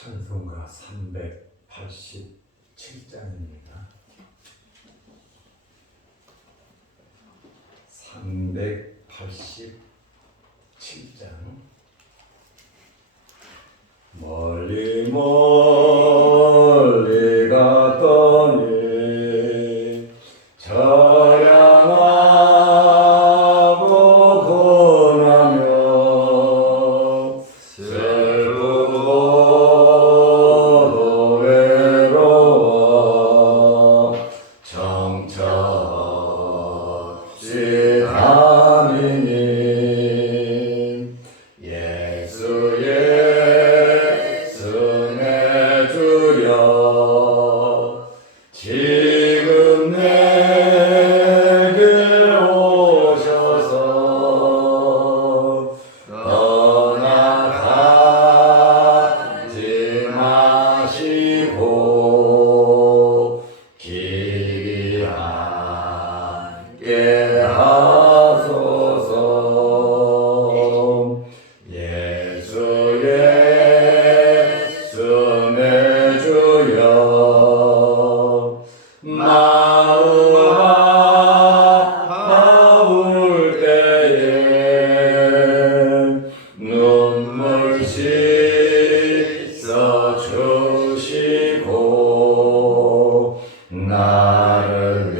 찬송가 387장입니다. 387장. 멀리 멀리 갔더니 저량하고 고나며 슬프고 외로워 정처없이 다니니 예수 내 주여 지금 내게 오셔서 떠나가지 마시고 길이 함께 하소서. 예수 내 주여 마음 아파올 때에 눈물 씻어 주시고 나를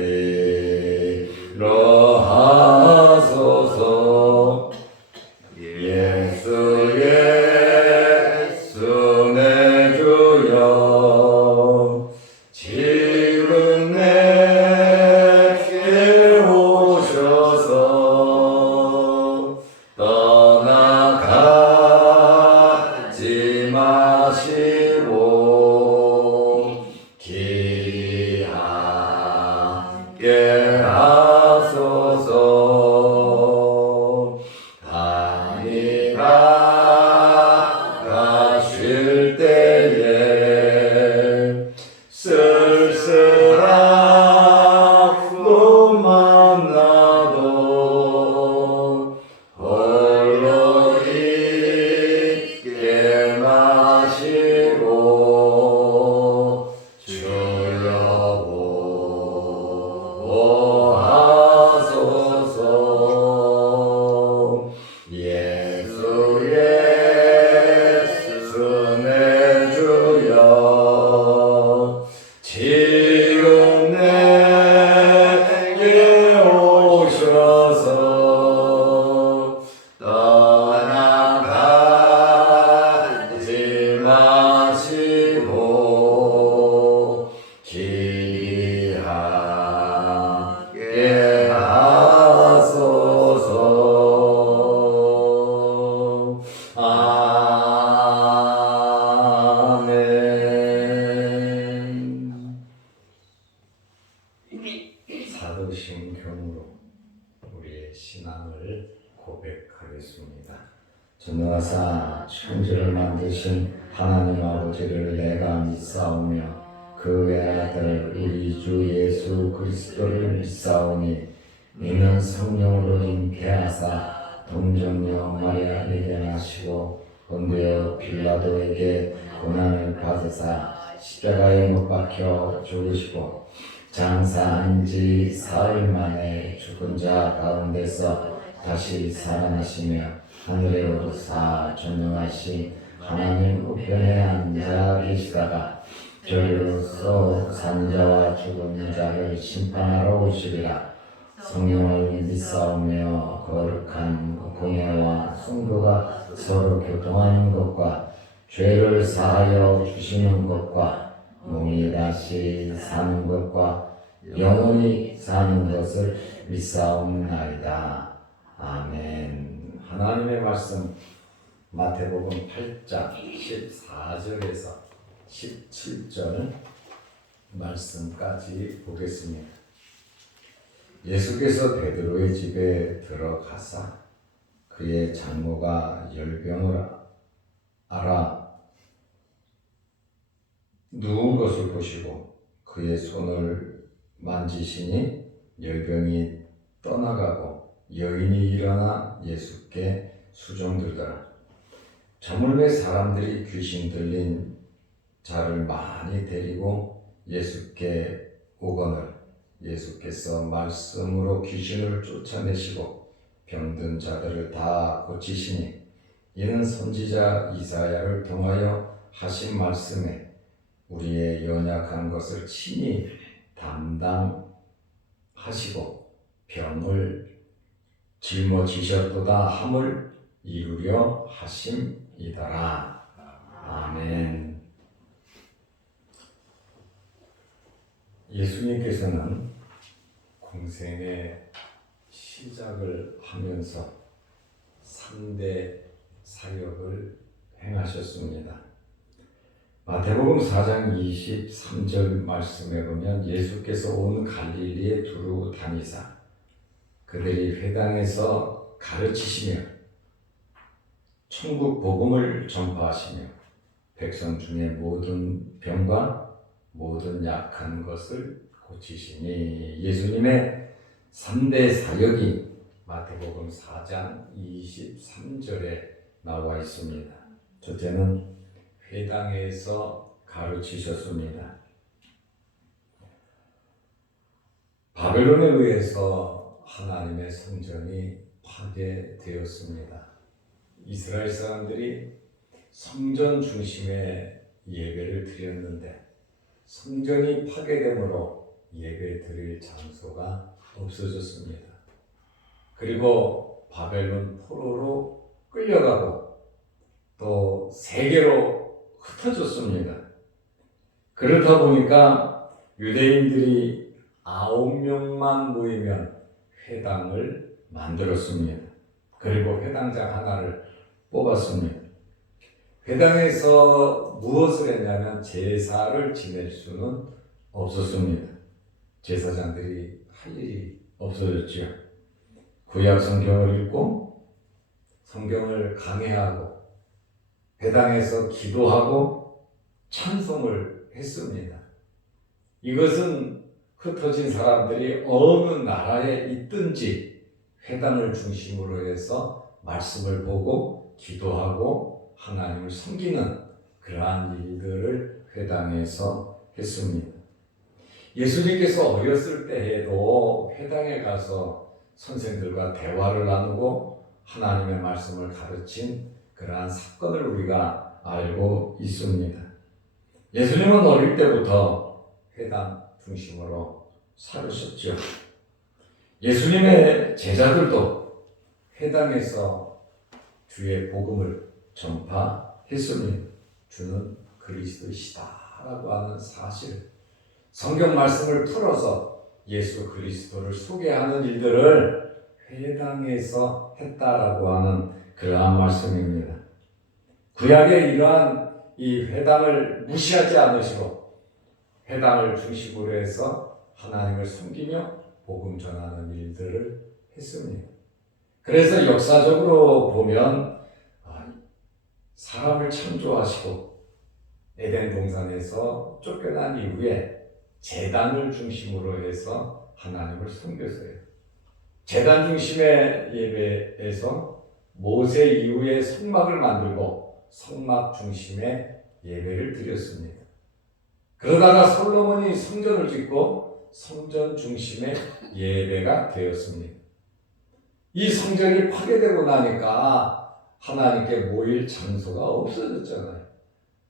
위로하소서. 예수 내 주여 지금 내게 오셔서 떠나가지 마시고 길이 함께 하소서. 가실 때에 쓸쓸하고 만나도 홀로 있게 마시고 주여 보호하소서. 예수 내 주여 지금 내게 오셔서 떠나가지 마시고 길이 함께 하소서. 아멘. 사도신경으로 우리의 신앙을 고백하겠습니다. 전능하사 천지를 만드신 하나님 아버지를 내가 믿사오며 그 외아들 우리 주 예수 그리스도를 믿사오니 이는 성령으로 잉태하사 동정녀 마리아에게 나시고 본디오 빌라도에게 고난을 받으사 십자가에 못 박혀 죽으시고 장사한 지 사흘 만에 죽은 자 가운데서 다시 살아나시며 하늘에 오르사 전능하신 하나님 우편에 앉아 계시다가 저리로서 산자와 죽은 자를 심판하러 오시리라. 성령을 믿사오며 거룩한 공예와 성도가 서로 교통하는 것과 죄를 사하여 주시는 것과 몸이 다시 사는 것과 영원히 사는 것을 믿사옵나이다. 아멘. 하나님의 말씀 마태복음 8장 14절에서 17절 말씀까지 보겠습니다. 예수께서 베드로의 집에 들어가사 그의 장모가 열병을 앓아 누운 것을 보시고 그의 손을 만지시니 열병이 떠나가고 여인이 일어나 예수께 수종들더라. 저물매 사람들이 귀신 들린 자를 많이 데리고 예수께 오거늘 예수께서 말씀으로 귀신을 쫓아내시고 병든 자들을 다 고치시니 이는 선지자 이사야를 통하여 하신 말씀에 우리의 연약한 것을 친히 담당하시고 병을 짊어지셨도다 함을 이루려 하심이더라. 아멘. 예수님께서는 공생의 시작을 하면서 3대 사역을 행하셨습니다. 마태복음 4장 23절 말씀에 보면 예수께서 온 갈릴리에 두루 다니사 그들이 회당에서 가르치시며 천국 복음을 전파하시며 백성 중에 모든 병과 모든 약한 것을 고치시니 예수님의 3대 사역이 마태복음 4장 23절에 나와 있습니다. 첫째는 회당에서 가르치셨습니다. 바벨론에 의해서 하나님의 성전이 파괴되었습니다. 이스라엘 사람들이 성전 중심의 예배를 드렸는데 성전이 파괴됨으로 예배 드릴 장소가 없어졌습니다. 그리고 바벨론 포로로 끌려가고 또 세계로 흩어졌습니다. 그렇다 보니까 유대인들이 9명만 모이면 회당을 만들었습니다. 그리고 회당장 하나를 뽑았습니다. 회당에서 무엇을 했냐면 제사를 지낼 수는 없었습니다. 제사장들이 할 일이 없어졌죠. 구약 성경을 읽고 성경을 강해하고 회당에서 기도하고 찬송을 했습니다. 이것은 흩어진 사람들이 어느 나라에 있든지 회당을 중심으로 해서 말씀을 보고 기도하고 하나님을 섬기는 그러한 일들을 회당에서 했습니다. 예수님께서 어렸을 때에도 회당에 가서 선생들과 대화를 나누고 하나님의 말씀을 가르친 그러한 사건을 우리가 알고 있습니다. 예수님은 어릴 때부터 회당 중심으로 살으셨죠. 예수님의 제자들도 회당에서 주의 복음을 전파했습니다. 주는 그리스도시다라고 하는 사실, 성경 말씀을 풀어서 예수 그리스도를 소개하는 일들을 회당에서 했다라고 하는 그러한 말씀입니다. 구약의 이러한 이 회당을 무시하지 않으시고 회당을 중심으로 해서 하나님을 섬기며 복음 전하는 일들을 했습니다. 그래서 역사적으로 보면 사람을 창조하시고 에덴 동산에서 쫓겨난 이후에 제단을 중심으로 해서 하나님을 섬겼어요. 제단 중심의 예배에서 모세 이후에 성막을 만들고 성막 중심의 예배를 드렸습니다. 그러다가 솔로몬이 성전을 짓고 성전 중심의 예배가 되었습니다. 이 성전이 파괴되고 나니까 하나님께 모일 장소가 없어졌잖아요.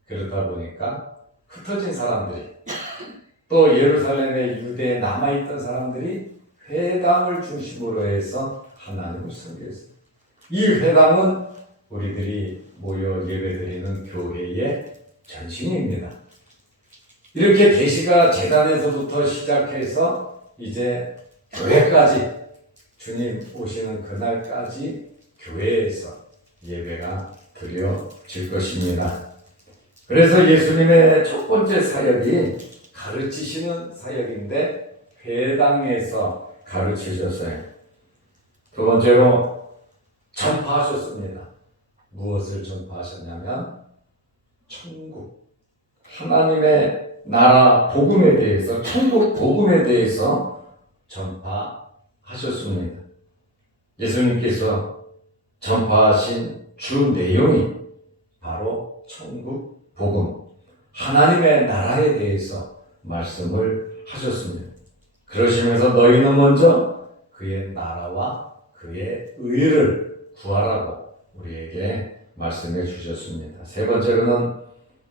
그러다 보니까 흩어진 사람들이 또 예루살렘의 유대에 남아있던 사람들이 회당을 중심으로 해서 하나님을 섬겼어요. 이 회당은 우리들이 모여 예배드리는 교회의 전신입니다. 이렇게 계시가 제단에서부터 시작해서 이제 교회까지 주님 오시는 그날까지 교회에서 예배가 드려질 것입니다. 그래서 예수님의 첫 번째 사역이 가르치시는 사역인데 회당에서 가르치셨어요. 두 번째로 전파하셨습니다. 무엇을 전파하셨냐면 천국, 하나님의 나라 복음에 대해서, 천국 복음에 대해서 전파하셨습니다. 예수님께서 전파하신 주 내용이 바로 천국 복음, 하나님의 나라에 대해서 말씀을 하셨습니다. 그러시면서 너희는 먼저 그의 나라와 그의 의를 구하라고 우리에게 말씀해 주셨습니다. 세 번째로는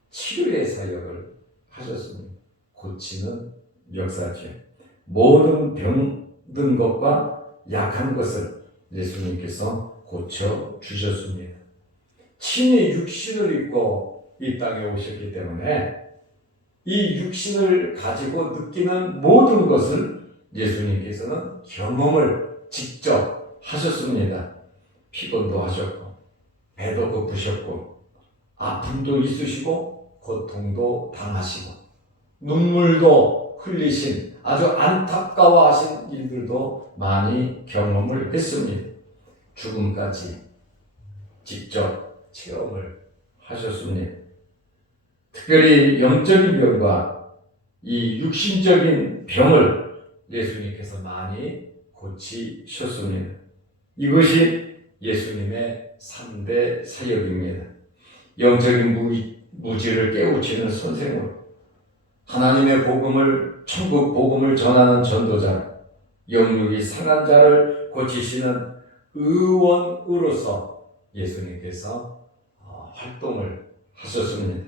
치유의 사역을 하셨습니다. 고치는 역사죠. 모든 병든 것과 약한 것을 예수님께서 고쳐 주셨습니다. 친히 육신을 입고 이 땅에 오셨기 때문에 이 육신을 가지고 느끼는 모든 것을 예수님께서는 경험을 직접 하셨습니다. 피곤도 하셨고, 배도 고프셨고, 아픔도 있으시고, 고통도 당하시고, 눈물도 흘리신 아주 안타까워하신 일들도 많이 경험을 했습니다. 죽음까지 직접 체험을 하셨습니다. 특별히 영적인 병과 이 육신적인 병을 예수님께서 많이 고치셨습니다. 이것이 예수님의 3대 사역입니다. 영적인 무지를 깨우치는 선생으로, 하나님의 복음을, 천국 복음을 전하는 전도자, 영육이 상한 자를 고치시는 의원으로서 예수님께서 활동을 하셨습니다.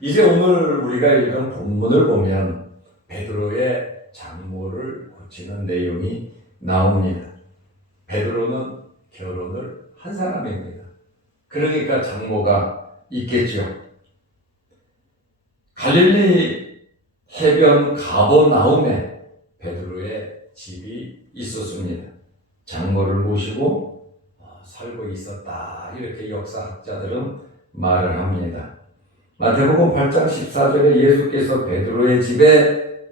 이제 오늘 우리가 읽은 본문을 보면 베드로의 장모를 고치는 내용이 나옵니다. 베드로는 결혼을 한 사람입니다. 그러니까 장모가 있겠죠. 갈릴리 해변 가버나움에 베드로의 집이 있었습니다. 장모를 모시고 살고 있었다, 이렇게 역사학자들은 말을 합니다. 마태복음 8장 14절에 예수께서 베드로의 집에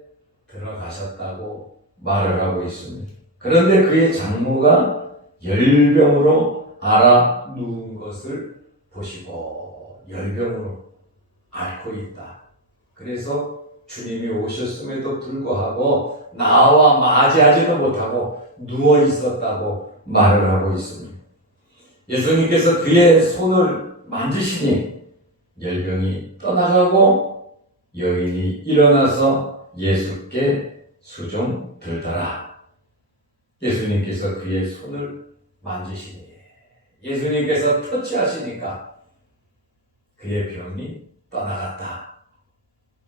들어가셨다고 말을 하고 있습니다. 그런데 그의 장모가 열병으로 앓아 누운 것을 보시고 열병으로 앓고 있다. 그래서 주님이 오셨음에도 불구하고 나와 맞이하지도 못하고 누워 있었다고 말을 하고 있습니다. 예수님께서 그의 손을 만지시니 열병이 떠나가고 여인이 일어나서 예수께 수종 들더라. 예수님께서 그의 손을 만지시니, 예수님께서 터치하시니까 그의 병이 떠나갔다.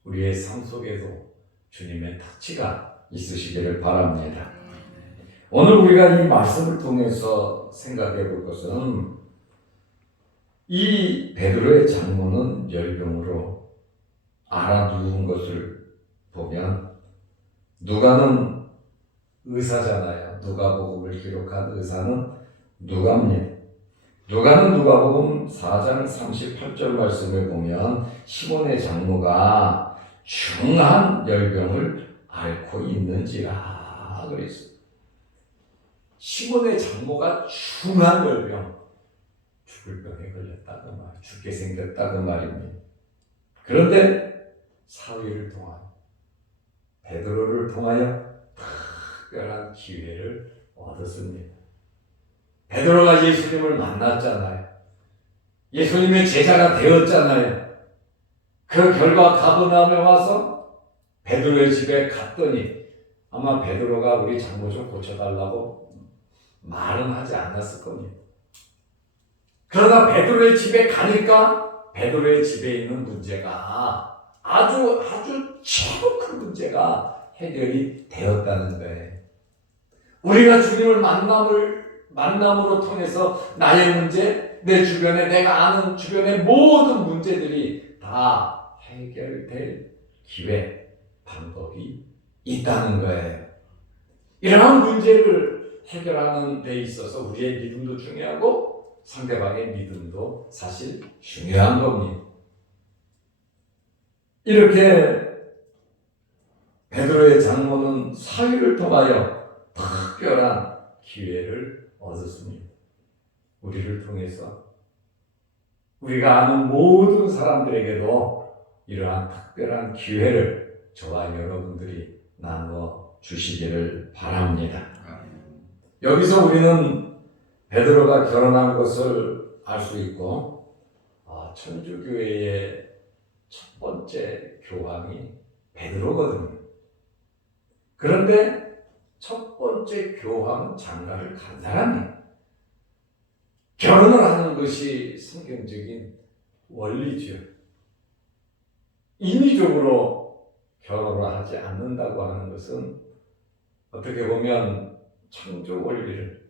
우리의 삶 속에도 주님의 터치가 있으시기를 바랍니다. 오늘 우리가 이 말씀을 통해서 생각해 볼 것은, 이 베드로의 장모는 열병으로 앓아 누운 것을 보면, 누가는 의사잖아요. 누가복음을 기록한 의사는 누가입니다. 누가는 누가복음 4장 38절 말씀을 보면 시몬의 장모가 중한 열병을 앓고 있는지라 그랬어요. 시몬의 장모가 중한 열병, 죽을 병에 걸렸다 그 말, 죽게 생겼다 그 말입니다. 그런데 사위를 통하여, 베드로를 통하여 특별한 기회를 얻었습니다. 베드로가 예수님을 만났잖아요. 예수님의 제자가 되었잖아요. 그 결과 가버나움에 와서 베드로의 집에 갔더니 아마 베드로가 우리 장모 좀 고쳐달라고 말은 하지 않았을 겁니다. 그러나 베드로의 집에 가니까 베드로의 집에 있는 문제가 아주 최고 큰 문제가 해결이 되었다는 거예요. 우리가 주님을 만남으로 통해서 나의 문제, 내 주변에 내가 아는 주변의 모든 문제들이 다 해결될 기회, 방법이 있다는 거예요. 이러한 문제를 해결하는 데 있어서 우리의 믿음도 중요하고 상대방의 믿음도 사실 중요한 겁니다. 이렇게 베드로의 장모는 사위를 통하여 특별한 기회를 얻었습니다. 우리를 통해서 우리가 아는 모든 사람들에게도 이러한 특별한 기회를 저와 여러분들이 나누어 주시기를 바랍니다. 여기서 우리는 베드로가 결혼한 것을 알 수 있고, 천주교회의 첫 번째 교황이 베드로거든요. 그런데 첫 번째 교황은 장가를 간 사람이에요. 결혼을 하는 것이 성경적인 원리죠. 인위적으로 결혼을 하지 않는다고 하는 것은 어떻게 보면 창조 원리를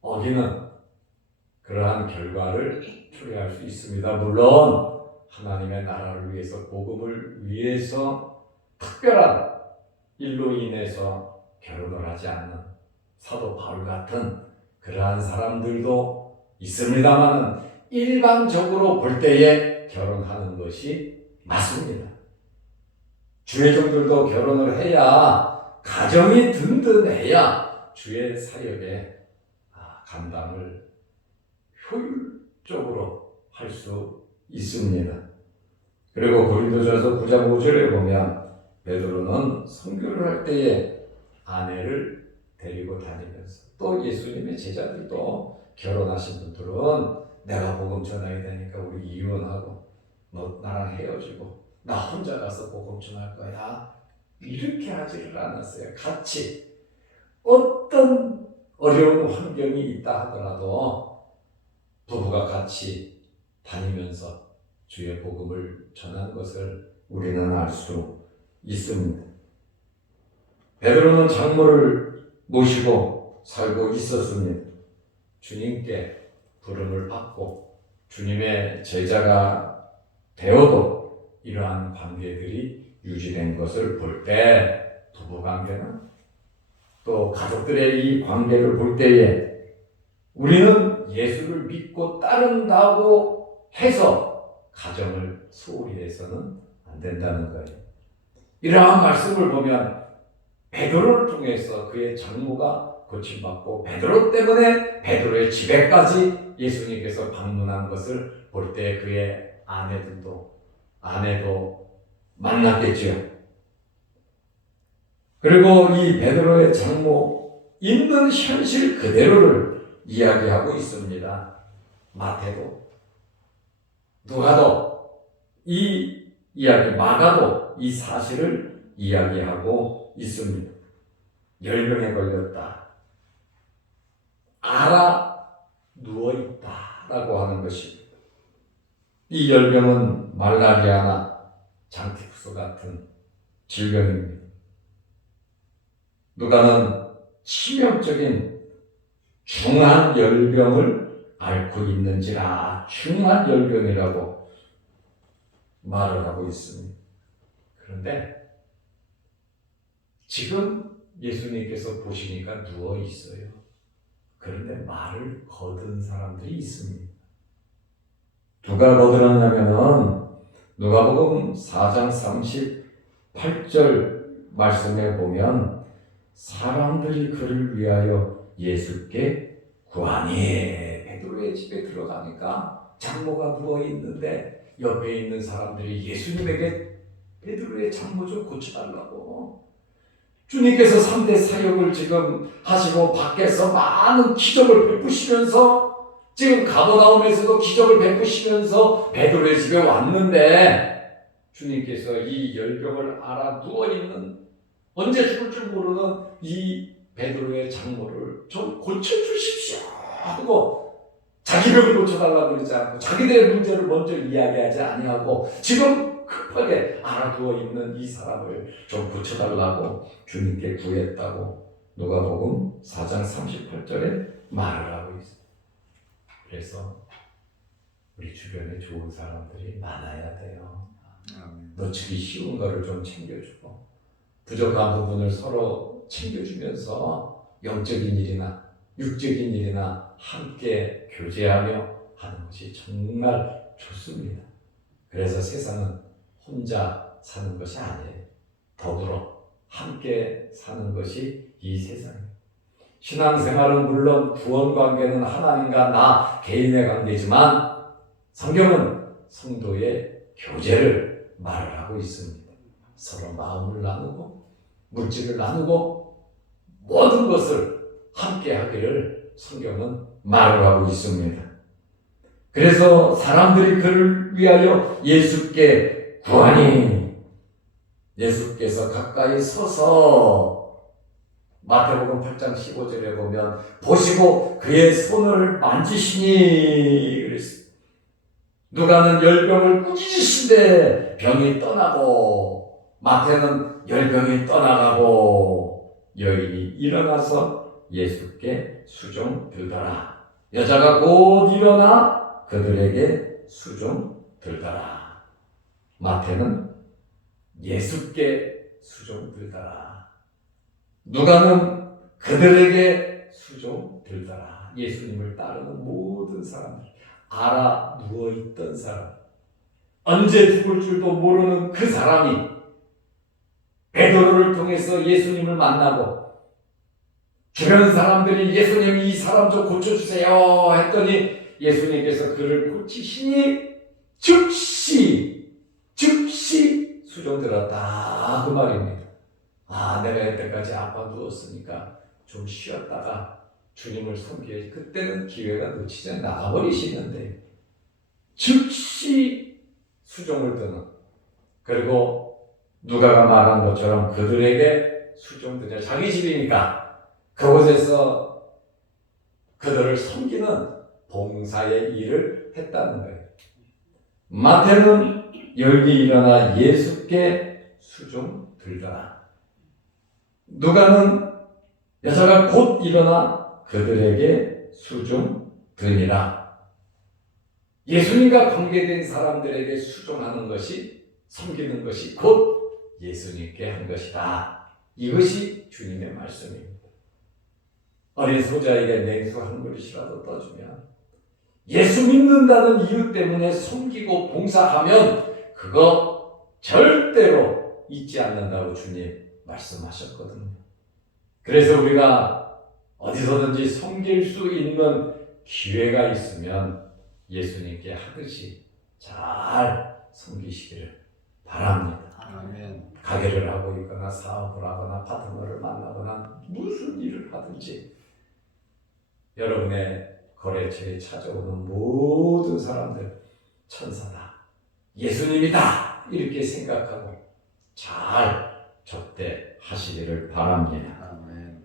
어기는 그러한 결과를 초래할 수 있습니다. 물론 하나님의 나라를 위해서, 복음을 위해서 특별한 일로 인해서 결혼을 하지 않는 사도 바울 같은 그러한 사람들도 있습니다만 일반적으로 볼 때에 결혼하는 것이 맞습니다. 주의 종들도 결혼을 해야, 가정이 든든해야 주의 사역에 감당을 효율적으로 할 수 있습니다. 그리고 고린도전서 9장 5절에 보면 베드로는 선교를 할 때에 아내를 데리고 다니면서, 또 예수님의 제자들도 결혼하신 분들은 내가 복음 전해야 되니까 우리 이혼하고 너 나랑 헤어지고 나 혼자 가서 복음 전할 거야, 이렇게 하지를 않았어요. 같이 어떤 어려운 환경이 있다 하더라도 부부가 같이 다니면서 주의 복음을 전한 것을 우리는 알 수 있습니다. 베드로는 장모를 모시고 살고 있었습니다. 주님께 부름을 받고 주님의 제자가 되어도 이러한 관계들이 유지된 것을 볼 때, 부부관계는 또 가족들의 이 관계를 볼 때에 우리는 예수를 믿고 따른다고 해서 가정을 소홀히 해서는 안 된다는 거예요. 이러한 말씀을 보면 베드로를 통해서 그의 장모가 고침받고 베드로 때문에 베드로의 집에까지 예수님께서 방문한 것을 볼 때 그의 아내도 만났겠지요. 그리고 이 베드로의 장모 있는 현실 그대로를 이야기하고 있습니다. 마태도, 누가도 이 이야기, 마가도 이 사실을 이야기하고 있습니다. 열병에 걸렸다, 알아 누워있다라고 하는 것입니다. 이 열병은 말라리아나 장티푸스 같은 질병입니다. 누가는 치명적인 중한 열병을 앓고 있는지라 중한 열병이라고 말을 하고 있습니다. 그런데 지금 예수님께서 보시니까 누워 있어요. 그런데 말을 거둔 사람들이 있습니다. 누가 거들었냐면은 누가복음 4장 38절 말씀에 보면 사람들이 그를 위하여 예수께 구하니, 베드로의 집에 들어가니까 장모가 누워 있는데 옆에 있는 사람들이 예수님에게 베드로의 장모 좀 고쳐달라고, 주님께서 3대 사역을 지금 하시고 밖에서 많은 기적을 베푸시면서 지금 가버나움에서도 기적을 베푸시면서 베드로의 집에 왔는데 주님께서 이 열병을 알아 누워있는, 언제 죽을 줄 모르는 이 베드로의 장모를 좀 고쳐주십시오 하고 자기 병을 고쳐달라고 그러지 않고 자기들의 문제를 먼저 이야기하지 아니하고 지금 급하게 알아두어 있는 이 사람을 좀 고쳐달라고 주님께 구했다고 누가복음 4장 38절에 말을 하고 있습니다. 그래서 우리 주변에 좋은 사람들이 많아야 돼요. 놓치기 쉬운 거를 좀 챙겨주고 부족한 부분을 서로 챙겨주면서 영적인 일이나 육적인 일이나 함께 교제하며 하는 것이 정말 좋습니다. 그래서 세상은 혼자 사는 것이 아니에요. 더불어 함께 사는 것이 이 세상입니다. 신앙생활은 물론 구원 관계는 하나님과 나 개인의 관계지만 성경은 성도의 교제를 말을 하고 있습니다. 서로 마음을 나누고 물질을 나누고 모든 것을 함께 하기를 성경은 말을 하고 있습니다. 그래서 사람들이 그를 위하여 예수께 구하니 예수께서 가까이 서서 마태복음 8장 15절에 보면 보시고 그의 손을 만지시니 그랬어요. 누가는 열병을 꾸짖으신데 병이 떠나고 마태는 열병이 떠나가고 여인이 일어나서 예수께 수종 들더라. 여자가 곧 일어나 그들에게 수종 들더라. 마태는 예수께 수종 들더라. 누가는 그들에게 수종 들더라. 예수님을 따르는 모든 사람들, 알아 누워있던 사람, 언제 죽을 줄도 모르는 그 사람이 베드로를 통해서 예수님을 만나고 주변 사람들이 예수님 이 사람 좀 고쳐주세요 했더니 예수님께서 그를 고치시니 즉시 수종 들었다 그 말입니다. 내가 이때까지 아파 누웠으니까 좀 쉬었다가 주님을 섬겨야지. 그때는 기회가 놓치지 나가버리시는데 즉시 수종을 드는, 그리고 누가가 말한 것처럼 그들에게 수종 드냐, 자기 집이니까 그곳에서 그들을 섬기는 봉사의 일을 했다는 거예요. 마태는 열기 일어나 예수께 수종 들더라. 누가는 여자가 곧 일어나 그들에게 수종 드니라. 예수님과 관계된 사람들에게 수종하는 것이, 섬기는 것이 곧 예수님께 한 것이다. 이것이 주님의 말씀입니다. 어린 소자에게 냉수 한 그릇이라도 떠주면 예수 믿는다는 이유 때문에 섬기고 봉사하면 그거 절대로 잊지 않는다고 주님 말씀하셨거든요. 그래서 우리가 어디서든지 섬길 수 있는 기회가 있으면 예수님께 하듯이 잘 섬기시기를 바랍니다. 아멘. 가게를 하고 있거나 사업을 하거나 파트너를 만나거나 무슨 일을 하든지 여러분의 거래처에 찾아오는 모든 사람들 천사다, 예수님이다 이렇게 생각하고 잘 접대하시기를 바랍니다. 아멘.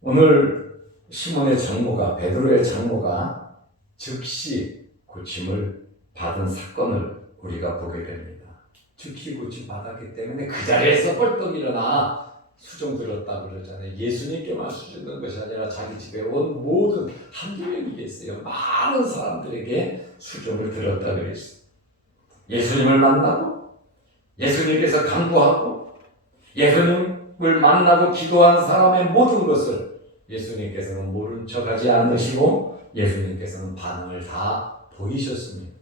오늘 시몬의 장모가, 베드로의 장모가 즉시 고침을 받은 사건을 우리가 보게 됩니다. 즉시 고침 받았기 때문에 그 자리에서 벌떡 일어나 수종 들었다고 그러잖아요. 예수님께만 수종 것이 아니라 자기 집에 온 모든, 한두 명이겠어요, 많은 사람들에게 수종을 들었다 그랬어요. 예수님을 만나고 예수님께서 강구하고 예수님을 만나고 기도한 사람의 모든 것을 예수님께서는 모른 척하지 않으시고 예수님께서는 반응을 다 보이셨습니다.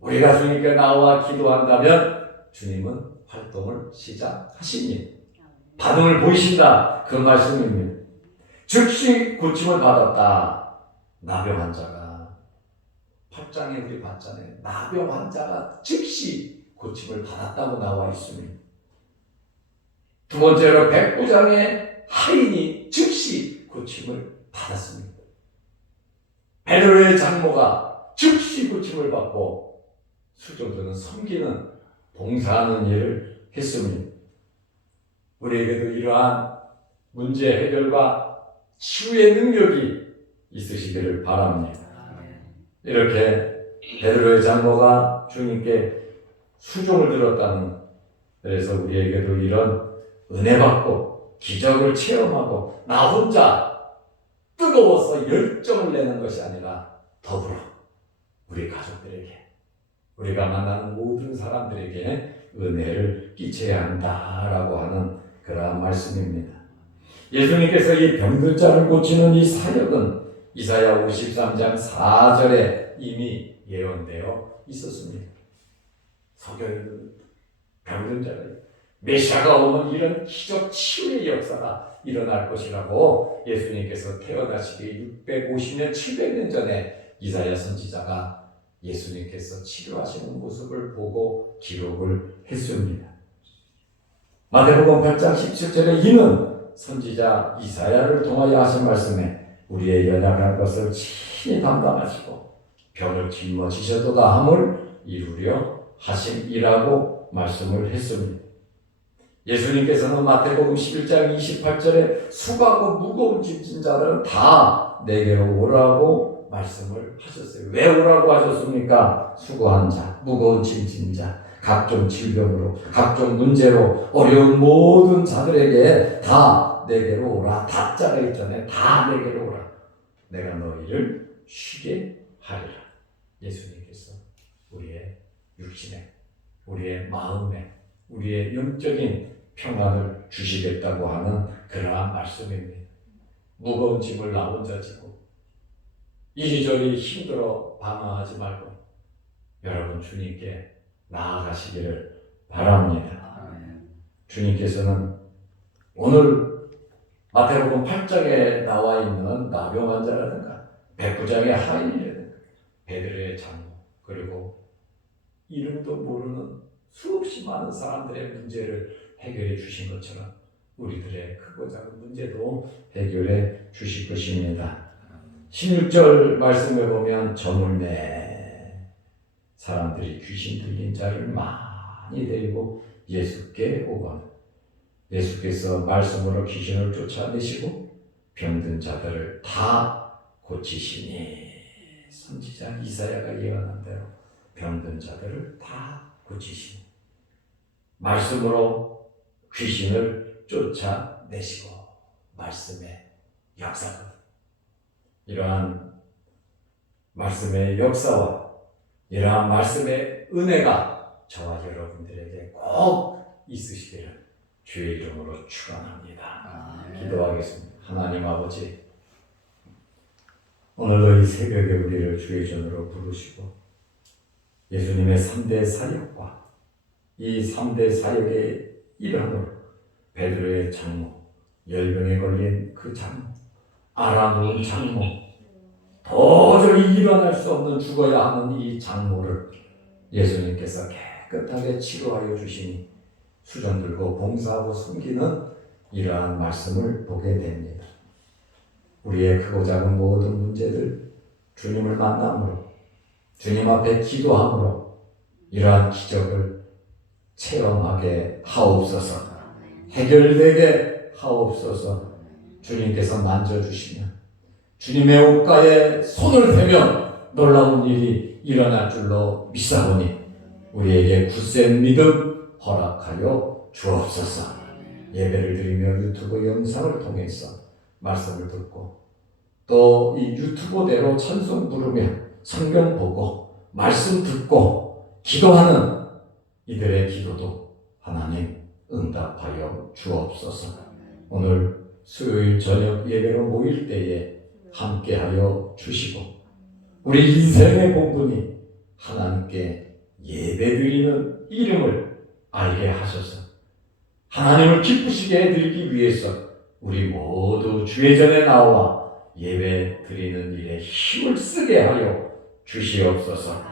우리가 주님께 나와 기도한다면 주님은 활동을 시작하십니다. 반응을 보이신다 그 말씀입니다. 즉시 고침을 받았다. 나병 환자가 8장에 우리 봤잖아요. 나병 환자가 즉시 고침을 받았다고 나와 있습니다. 두 번째로 백부장의 하인이 즉시 고침을 받았습니다. 베드로의 장모가 즉시 고침을 받고 수종드는 섬기는 봉사하는 일을 했습니다. 우리에게도 이러한 문제 해결과 치유의 능력이 있으시기를 바랍니다. 이렇게 베드로의 장모가 주님께 수종을 들었다는, 그래서 우리에게도 이런 은혜 받고 기적을 체험하고 나 혼자 뜨거워서 열정을 내는 것이 아니라 더불어 우리 가족들에게, 우리가 만나는 모든 사람들에게 은혜를 끼쳐야 한다라고 하는 그러한 말씀입니다. 예수님께서 이 병든 자를 고치는 이 사역은 이사야 53장 4절에 이미 예언되어 있었습니다. 석여있는 병든 자가 메시아가 오면 이런 기적 치유의 역사가 일어날 것이라고 예수님께서 태어나시기 650년 700년 전에 이사야 선지자가 예수님께서 치료하시는 모습을 보고 기록을 했습니다. 마태복음 8장 17절에 이는 선지자 이사야를 통하여 하신 말씀에 우리의 연약한 것을 친히 담당하시고 병을 짊어지셔도다 함을 이루려 하심이라고 말씀을 했습니다. 예수님께서는 마태복음 11장 28절에 수고하고 무거운 짐진 자들은 다 내게로 오라고 말씀을 하셨어요. 왜 오라고 하셨습니까? 수고한 자, 무거운 짐진 자, 각종 질병으로, 각종 문제로 어려운 모든 자들에게 다 내게로 오라. 다자가 있잖아요. 다 내게로 오라. 내가 너희를 쉬게 하리라. 예수님께서 우리의 육신에, 우리의 마음에, 우리의 영적인 평안을 주시겠다고 하는 그러한 말씀입니다. 무거운 짐을 나 혼자 지고 이리저리 힘들어 방황하지 말고 여러분 주님께 나아가시기를 바랍니다. 주님께서는 오늘 마태복음 8장에 나와 있는 나병 환자라든가 백부장의 하인이라든가 베드로의 장모 그리고 이름도 모르는 수없이 많은 사람들의 문제를 해결해 주신 것처럼 우리들의 크고 작은 문제도 해결해 주실 것입니다. 16절 말씀을 보면 저물매 사람들이 귀신 들린 자를 많이 데리고 예수께 오거늘 예수께서 말씀으로 귀신을 쫓아내시고 병든 자들을 다 고치시니 선지자 이사야가 예언한 대로 병든 자들을 다 고치시니 말씀으로 귀신을 쫓아내시고 말씀의 역사거든. 이러한 말씀의 역사와 이러한 말씀의 은혜가 저와 여러분들에게 꼭 있으시기를 주의 이름으로 축원합니다. 기도하겠습니다. 하나님 아버지, 오늘도 이 새벽에 우리를 주의 전으로 부르시고 예수님의 3대 사역과 이 3대 사역의 일환으로 베드로의 장모, 열병에 걸린 그 장모, 알아누운 장모, 도저히 일어날 수 없는 죽어야 하는 이 장모를 예수님께서 깨끗하게 치료하여 주시니 수전 들고 봉사하고 섬기는 이러한 말씀을 보게 됩니다. 우리의 크고 작은 모든 문제들 주님을 만남으로 주님 앞에 기도함으로 이러한 기적을 체험하게 하옵소서. 해결되게 하옵소서. 주님께서 만져주시면 주님의 옷가에 손을 대면 놀라운 일이 일어날 줄로 믿사오니 우리에게 굳센 믿음 허락하여 주옵소서. 예배를 드리며 유튜브 영상을 통해서 말씀을 듣고 또 이 유튜브대로 찬송 부르며 성경 보고 말씀 듣고 기도하는 이들의 기도도 하나님 응답하여 주옵소서. 오늘 수요일 저녁 예배로 모일 때에 함께하여 주시고 우리 인생의 본분이 하나님께 예배드리는 이름을 알게 하소서. 하나님을 기쁘시게 해드리기 위해서 우리 모두 주의 전에 나와 예배 드리는 일에 힘을 쓰게 하여 주시옵소서.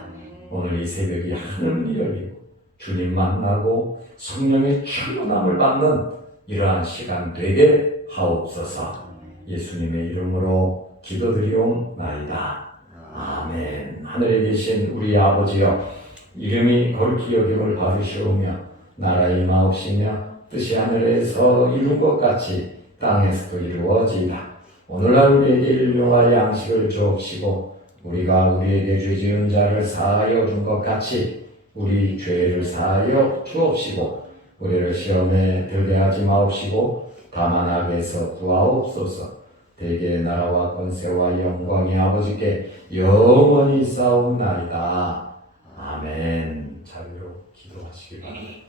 오늘 이 새벽이 하늘이 열리고 주님 만나고 성령의 충만함을 받는 이러한 시간 되게 하옵소서. 예수님의 이름으로 기도드리옵나이다. 아멘. 하늘에 계신 우리 아버지여, 이름이 거룩히 여김을 받으시오며 나라의 임하옵시며 뜻이 하늘에서 이룬 것 같이 땅에서도 이루어지이다. 오늘날 우리에게 일용할 양식을 주옵시고 우리가 우리에게 죄 지은 자를 사하여 준 것 같이 우리 죄를 사하여 주옵시고 우리를 시험에 들게 하지 마옵시고 다만 악에서 구하옵소서. 대개의 나라와 권세와 영광이 아버지께 영원히 싸움나이다. 아멘. 자비로 기도하시기 바랍니다.